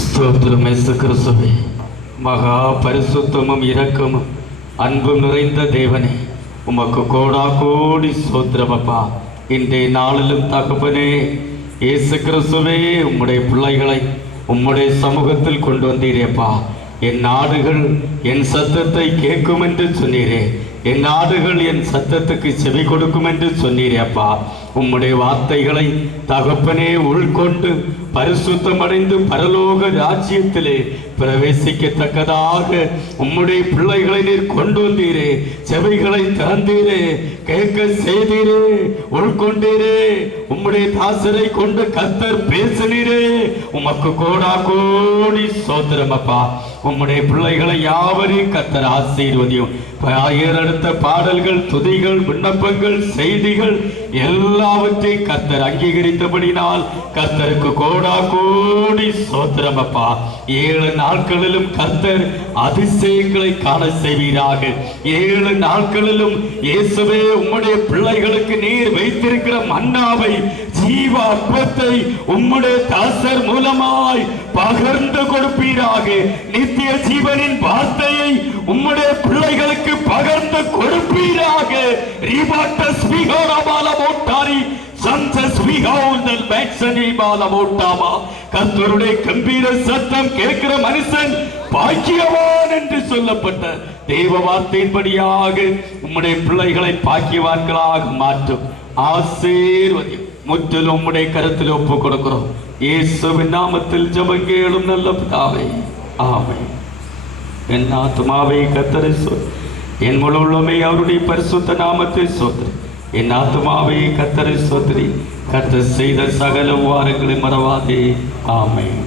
ஸ்தோத்திரம் இயேசு கிறிஸ்துவே. மகா பரிசுத்தமும் இரக்கமும் அன்பும் நிறைந்த தேவனே, உமக்கு கோடா கோடி ஸ்தோத்திரம் அப்பா. இன்றைய நாளிலும் தகப்பனே இயேசு கிறிஸ்துவே, உம்முடைய பிள்ளைகளை உம்முடைய சமூகத்தில் கொண்டு வந்தீரேப்பா. என் நாடுகள் என் சத்தத்தை கேட்கும் என்று சொன்னீரே, என் நாடுகள் என் சத்தத்துக்கு செவி கொடுக்கும் என்று சொன்னீரே அப்பா. உம்முடைய வார்த்தைகளை தகப்பனே உள்கொண்டு பரிசுத்தமடைந்து பரலோக ராஜ்யத்திலே பிரவேசிக்கத்தக்கதாக உம்முடைய பிள்ளைகளை நீர் கொண்டு வந்தீரே. செவிகளை திறந்தீரே, கேட்க செய்தீரே, உள்கொண்டீரே. உம்முடைய தாசரை கொண்டு கர்த்தர் பேசினீரே. உமக்கு கோடா கோடி ஸ்தோத்திரம் அப்பா. உம்முடைய பிள்ளைகளை யாவரையும் கர்த்தர் ஆசீர்வதியும். ஏறெடுத்த பாடல்கள், துதிகள், விண்ணப்பங்கள், செய்திகள் எல்லாவற்றையும் கர்த்தர் அங்கீகரித்தபடினால் கர்த்தருக்கு கோடா கோடி ஸ்தோத்திரம் அப்பா. 7 நாட்களிலும் கர்த்தர் அதிசயங்களை காண செய்வீராக. 7 நாட்களிலும் இயேசுவே, உம்முடைய பிள்ளைகளுக்கு நீர் வைத்திருக்கிற மன்னாவை, ஜீவ அப்பத்தை உம்முடைய தாசர் மூலமாய் பகிர்ந்து கொடுப்பீராக. நித்திய ஜீவனின் வார்த்தையை உம்முடைய பிள்ளைகளுக்கு பகிர்ந்து கொடுப்பீராக. ரிபாட்டஸ் விஹோரபால மோட்டாரி சன்சஸ் விஹோந்தல் மேக்ஸனி பால மோட்டாமா. கர்த்தருடைய கம்பீர சத்தம் கேட்கிற மனுஷன் பாக்கியவான் என்று சொல்லப்பட்ட தேவ வார்த்தையின்படியாக உம்முடைய பிள்ளைகளை பாக்கியவான்களாக மாற்றும். ஆசீர்வதியும். முற்றிலும் உம்முடைய கருத்தில் ஒப்பு கொடுக்கிறோம். இயேசுவின் நாமத்தில் ஜெபம் கேளும் நல்ல பிதாவே, ஆமென். என் ஆத்துமாவை கர்த்தரை என் முழு உள்ளமே அவருடைய பரிசுத்த நாமத்தை சோதரி. என் ஆத்துமாவை கர்த்தரை சோதரி. கர்த்தர் செய்த சகல உபகாரங்களை மறவாதே. ஆமென்.